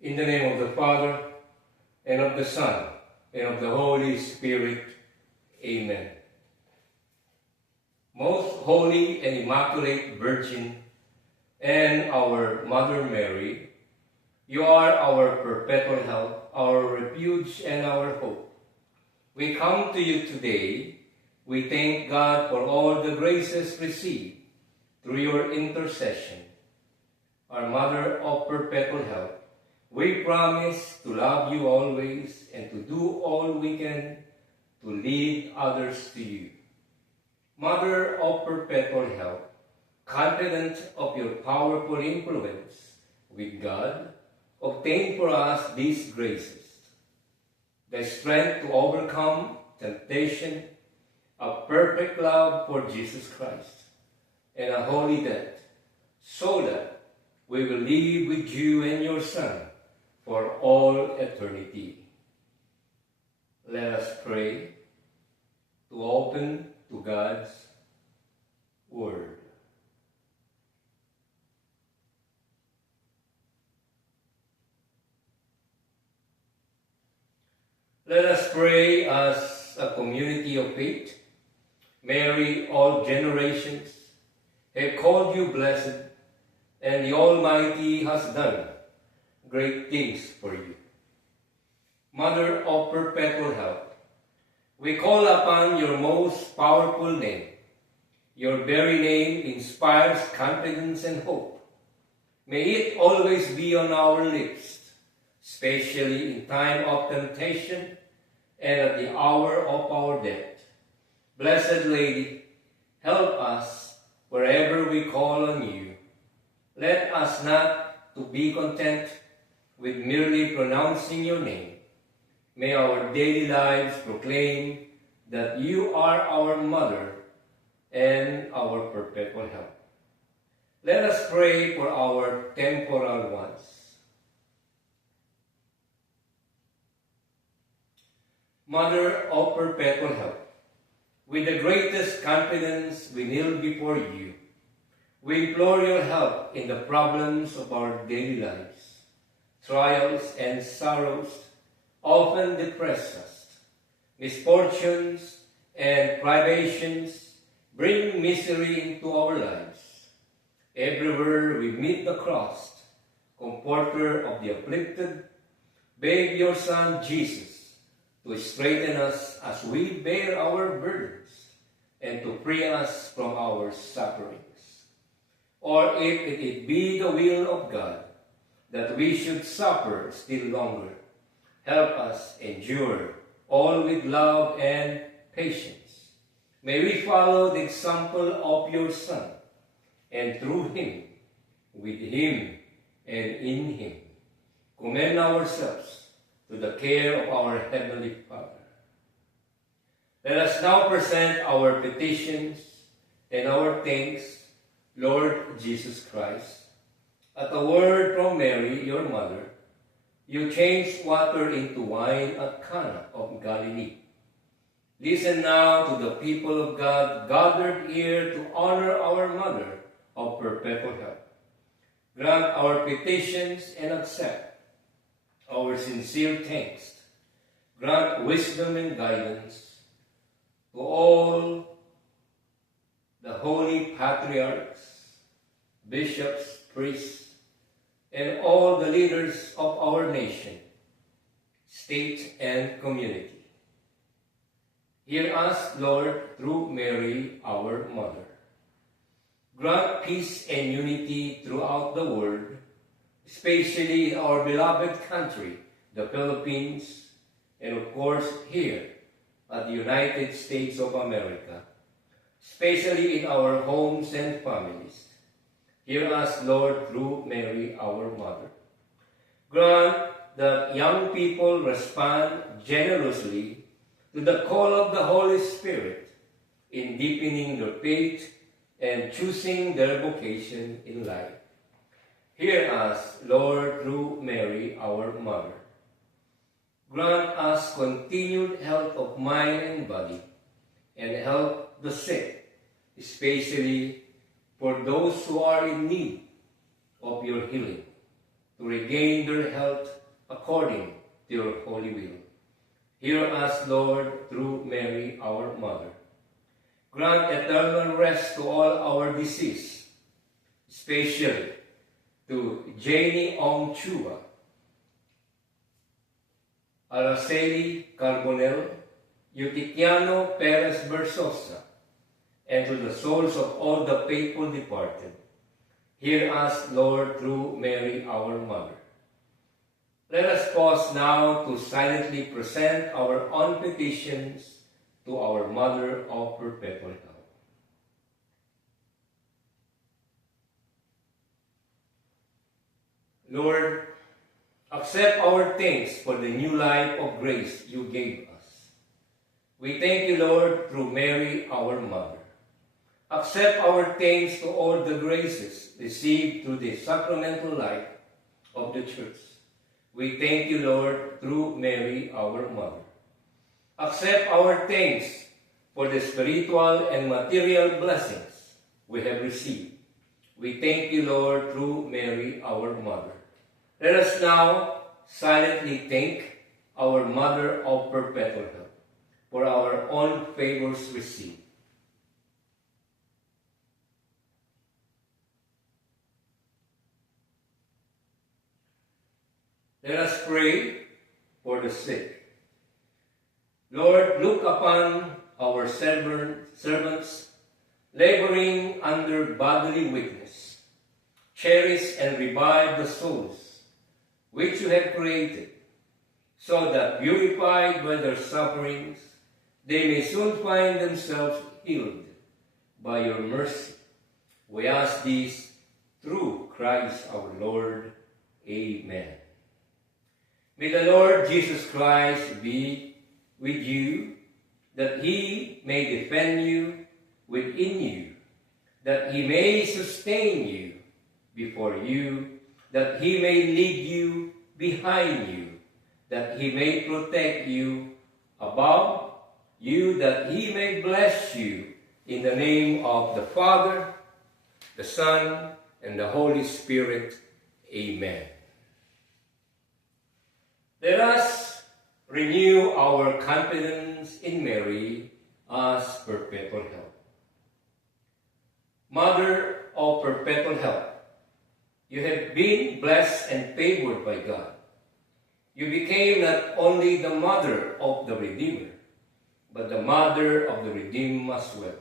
In the name of the Father, and of the Son, and of the Holy Spirit. Amen. Most Holy and Immaculate Virgin, and our Mother Mary, you are our perpetual help, our refuge, and our hope. We come to you today. We thank God for all the graces received through your intercession. Our Mother of perpetual help, we promise to love you always and to do all we can to lead others to you. Mother of perpetual help, confident of your powerful influence with God, obtain for us these graces: the strength to overcome temptation, a perfect love for Jesus Christ, and a holy death, so that we will live with you and your Son for all eternity. Let us pray to open to God's Word. Let us pray as a community of faith. Mary, all generations have called you blessed, and the Almighty has done great things for you. Mother of perpetual help, we call upon your most powerful name. Your very name inspires confidence and hope. May it always be on our lips, especially in time of temptation and at the hour of our death. Blessed Lady, help us wherever we call on you. Let us not to be content with merely pronouncing your name. May our daily lives proclaim that you are our Mother and our perpetual help. Let us pray for our temporal ones. Mother of perpetual help, with the greatest confidence we kneel before you. We implore your help in the problems of our daily lives. Trials and sorrows often depress us. Misfortunes and privations bring misery into our lives. Everywhere we meet the cross, comforter of the afflicted, beg your Son Jesus to strengthen us as we bear our burdens and to free us from our sufferings. Or if it be the will of God that we should suffer still longer, help us endure all with love and patience. May we follow the example of your Son, and through him, with him, and in him, commend ourselves to the care of our Heavenly Father. Let us now present our petitions and our thanks, Lord Jesus Christ. At a word from Mary, your mother, you changed water into wine at Cana of Galilee. Listen now to the people of God gathered here to honor our Mother of perpetual help. Grant our petitions and accept our sincere thanks. Grant wisdom and guidance to all the holy patriarchs, bishops, priests, and all the leaders of our nation, state, and community. Hear us, Lord, through Mary, our Mother. Grant peace and unity throughout the world, especially in our beloved country, the Philippines, and of course here at the United States of America, especially in our homes and families. Hear us, Lord, through Mary, our Mother. Grant that young people respond generously to the call of the Holy Spirit in deepening their faith and choosing their vocation in life. Hear us, Lord, through Mary, our Mother. Grant us continued health of mind and body, and help the sick, especially for those who are in need of your healing. to regain their health according to your holy will. Hear us, Lord, through Mary, our Mother. Grant eternal rest to all our deceased, especially to Janie Ong Chua, Araceli Carbonell, Eutiquiano Perez Versosa, and to the souls of all the faithful departed. Hear us, Lord, through Mary, our Mother. Let us pause now to silently present our own petitions to our Mother of Perpetual Help. Lord, accept our thanks for the new life of grace you gave us. We thank you, Lord, through Mary, our Mother. Accept our thanks to all the graces received through the sacramental life of the Church. We thank you, Lord, through Mary, our Mother. Accept our thanks for the spiritual and material blessings we have received. We thank you, Lord, through Mary, our Mother. Let us now silently thank our Mother of Perpetual Help for our own favors received. Let us pray for the sick. Lord, look upon our servants laboring under bodily weakness. Cherish and revive the souls which you have created, so that, purified by their sufferings, they may soon find themselves healed by your mercy. We ask this through Christ our Lord. Amen. May the Lord Jesus Christ be with you, that he may defend you within you, that he may sustain you before you, that he may lead you behind you, that he may protect you above you, that he may bless you in the name of the Father, the Son, and the Holy Spirit. Amen. Let us renew our confidence in Mary as perpetual help. Mother of perpetual help, you have been blessed and favored by God. You became not only the mother of the Redeemer, but the mother of the redeemed as well.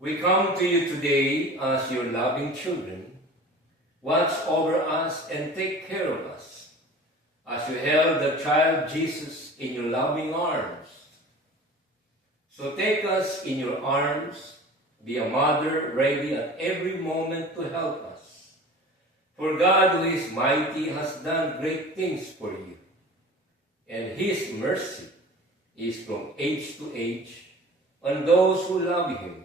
We come to you today as your loving children. Watch over us and take care of us, as you held the child Jesus in your loving arms. So take us in your arms, be a mother ready at every moment to help us. For God, who is mighty, has done great things for you, and his mercy is from age to age on those who love him.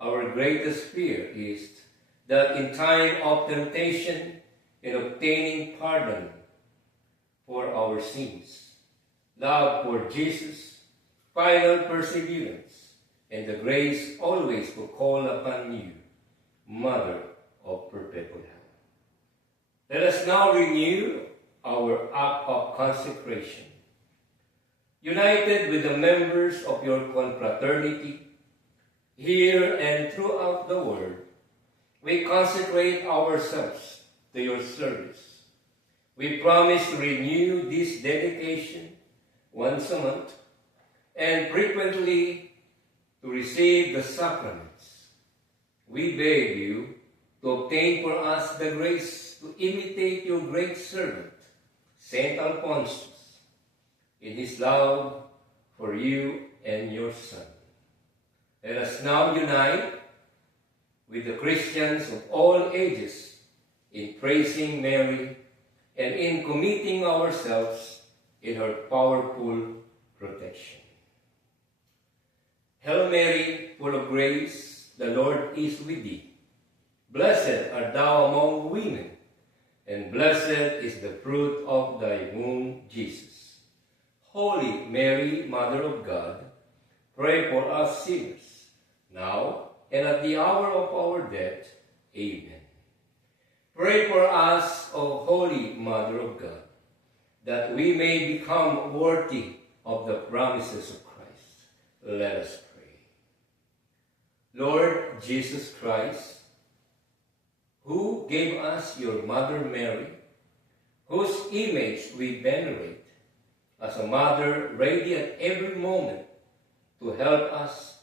Our greatest fear is that in time of temptation, in obtaining pardon for our sins, love for Jesus, final perseverance, and the grace always to call upon you, Mother of Perpetual Help. Let us now renew our act of consecration. United with the members of your confraternity, here and throughout the world, we consecrate ourselves to your service. We promise to renew this dedication once a month and frequently to receive the sacraments. We beg you to obtain for us the grace to imitate your great servant, Saint Alphonsus, in his love for you and your Son. Let us now unite with the Christians of all ages in praising Mary and in committing ourselves in her powerful protection. Hail Mary, full of grace, the Lord is with thee. Blessed art thou among women, and blessed is the fruit of thy womb, Jesus. Holy Mary, Mother of God, pray for us sinners, now and at the hour of our death. Amen. Pray for us, O Holy Mother of God, that we may become worthy of the promises of Christ. Let us pray. Lord Jesus Christ, who gave us your Mother Mary, whose image we venerate, as a mother ready at every moment to help us,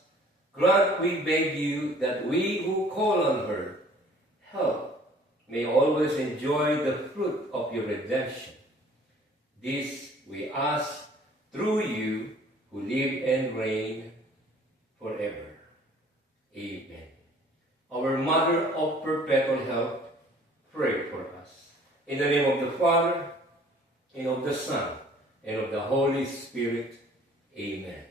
grant, we beg you, that we who call on her help may always enjoy the fruit of your redemption. This we ask through you, who live and reign forever. Amen. Our Mother of Perpetual Help, pray for us. In the name of the Father, and of the Son, and of the Holy Spirit. Amen.